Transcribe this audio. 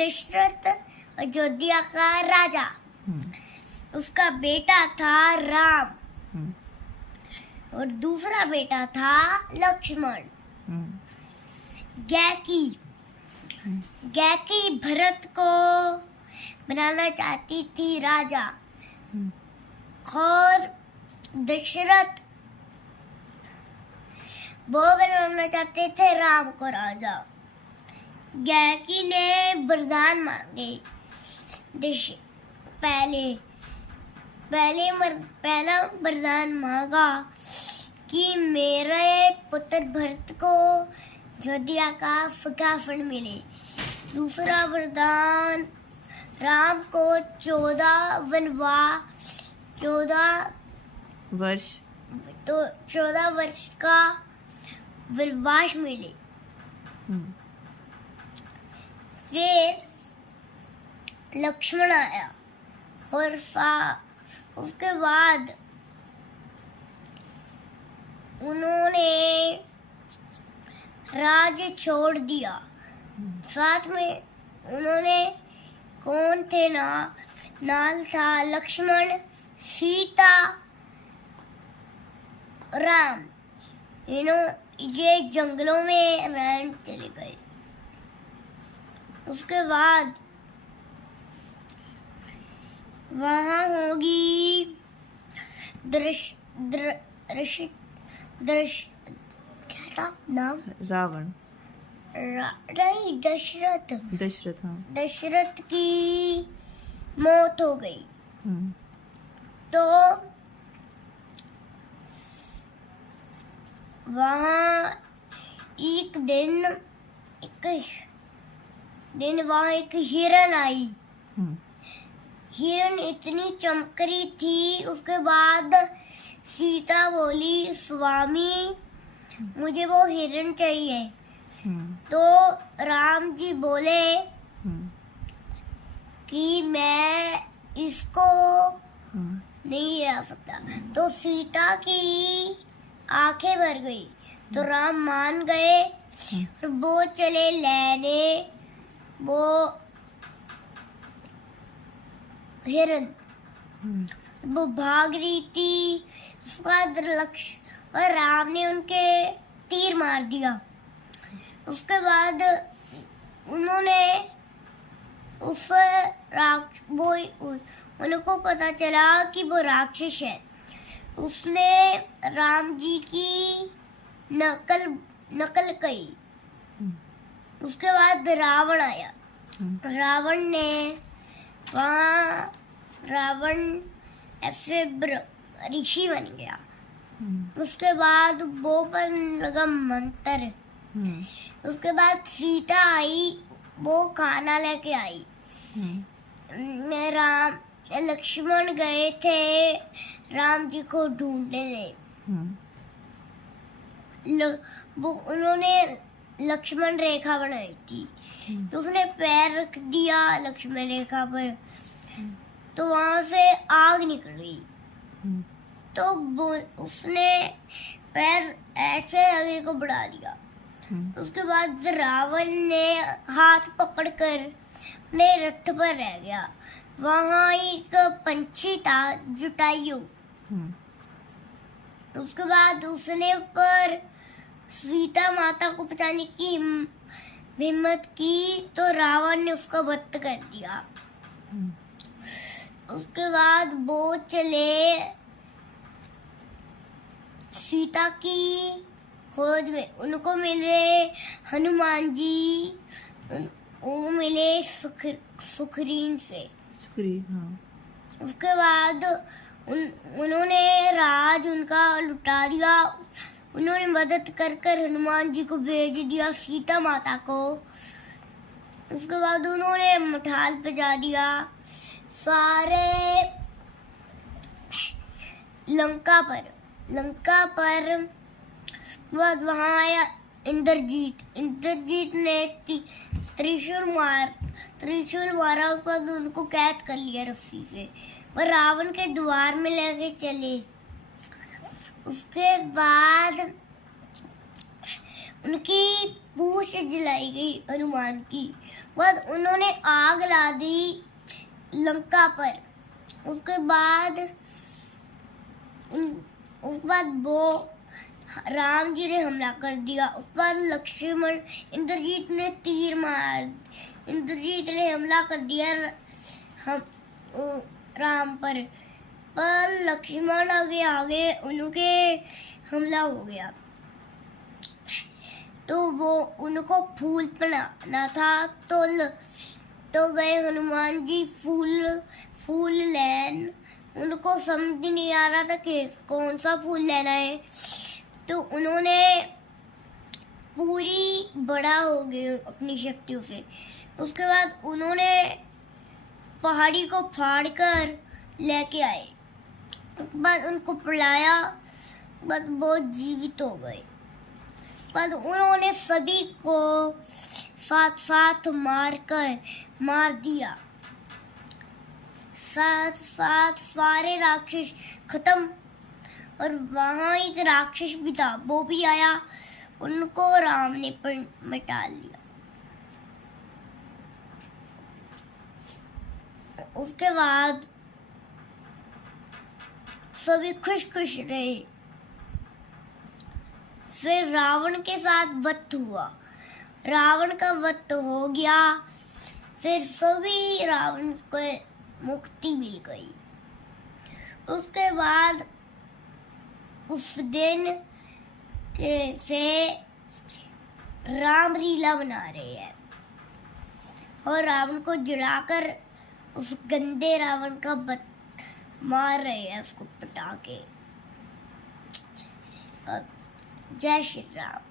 दशरथ अयोध्या का राजा। उसका बेटा था राम और दूसरा बेटा था लक्ष्मण। कैकेयी भरत को बनाना चाहती थी राजा और दशरथ वो बनाना चाहते थे राम को राजा। कैकेयी ने वरदान मांगे। पहला वरदान मांगा कि मेरे पुत्र भरत को अयोध्या का फटाफट मिले। दूसरा वरदान राम को 14 वर्ष का वनवास मिले। फिर लक्ष्मण आया और उसके बाद उन्होंने राज्य छोड़ दिया। साथ में उन्होंने कौन थे नाल था लक्ष्मण, सीता, राम। ये जंगलों में रहने चले गए। उसके बाद वहाँ होगी क्या था नाम? रावण। नहीं, दशरथ। हाँ। दशरथ की मौत हो गई। तो वहाँ एक दिन वहाँ एक हिरन आई। हिरन इतनी चमक रही थी। उसके बाद सीता बोली, स्वामी मुझे वो हिरन चाहिए। तो राम जी बोले कि मैं इसको नहीं ला सकता। तो सीता की आंखें भर गई। तो राम मान गए और वो चले लेने वो हिरन। वो भाग रही थी। उसका लक्ष्य और राम ने उनके तीर मार दिया। उसके बाद उन्होंने उनको पता चला कि वो राक्षस है। उसने राम जी की नकल की। उसके बाद रावण आया। रावण ऐसे ऋषि बन गया। उसके बाद वो पर लगा मंत्र। उसके बाद सीता आई, वो खाना लेके आई। लक्ष्मण गए थे राम जी को ढूंढने। उन्होंने लक्ष्मण रेखा बनाई थी। तो उसने पैर रख दिया लक्ष्मण रेखा पर। तो वहां से आग निकल गई। तो उसने पैर ऐसे आगे को बढ़ा दिया। उसके बाद रावण ने हाथ पकड़कर अपने रथ पर रह गया। वहां एक पंछी था, जटायु। उसके बाद उसने ऊपर सीता माता को बचाने की हिम्मत की। तो रावण ने उसका वध कर दिया। उसके बाद वो चले सीता की खोज में। उनको मिले हनुमान जी। वो मिले सुखरीन से। हाँ। उसके बाद उन्होंने राज उनका लुटा दिया। उन्होंने मदद कर हनुमान जी को भेज दिया, सीता माता को। उसके बाद उन्होंने मठाल पे जा दिया सारे लंका पर। बाद वहां आया इंद्रजीत ने त्रिशूल मारा। पर उनको कैद कर लिया रस्सी से। वह रावण के द्वार में लेके चले। उसके बाद उनकी पूंछ जलाई गई हनुमान की। बस उन्होंने आग ला दी लंका पर। उसके बाद वो राम जी ने हमला कर दिया। उसके बाद लक्ष्मण इंद्रजीत ने तीर मार, इंद्रजीत ने हमला कर दिया हम राम पर लक्ष्मण आगे आगे उनके हमला हो गया। तो वो उनको फूल बनाना था, तो गए हनुमान जी फूल लेन। उनको समझ नहीं आ रहा था कि कौन सा फूल लेना है। तो उन्होंने पूरी बड़ा हो गए अपनी शक्तियों से। उसके बाद उन्होंने पहाड़ी को फाड़ कर लेके आए। बाद उनको पिलाया, बस वो जीवित हो गए। पर उन्होंने सभी को साथ साथ मार दिया। साथ सारे राक्षस खत्म। और वहां एक राक्षस भी था, वो भी आया, उनको राम ने मिटा लिया। उसके बाद सभी खुश रहे। फिर रावण के साथ वध हुआ। रावण का वध हो गया। फिर सभी रावण को मुक्ति मिल गई। उसके बाद उस दिन से राम लीला बना रहे हैं और रावण को जलाकर उस गंदे रावण का मार रहे हैं, उसको पटा के। जय श्री राम।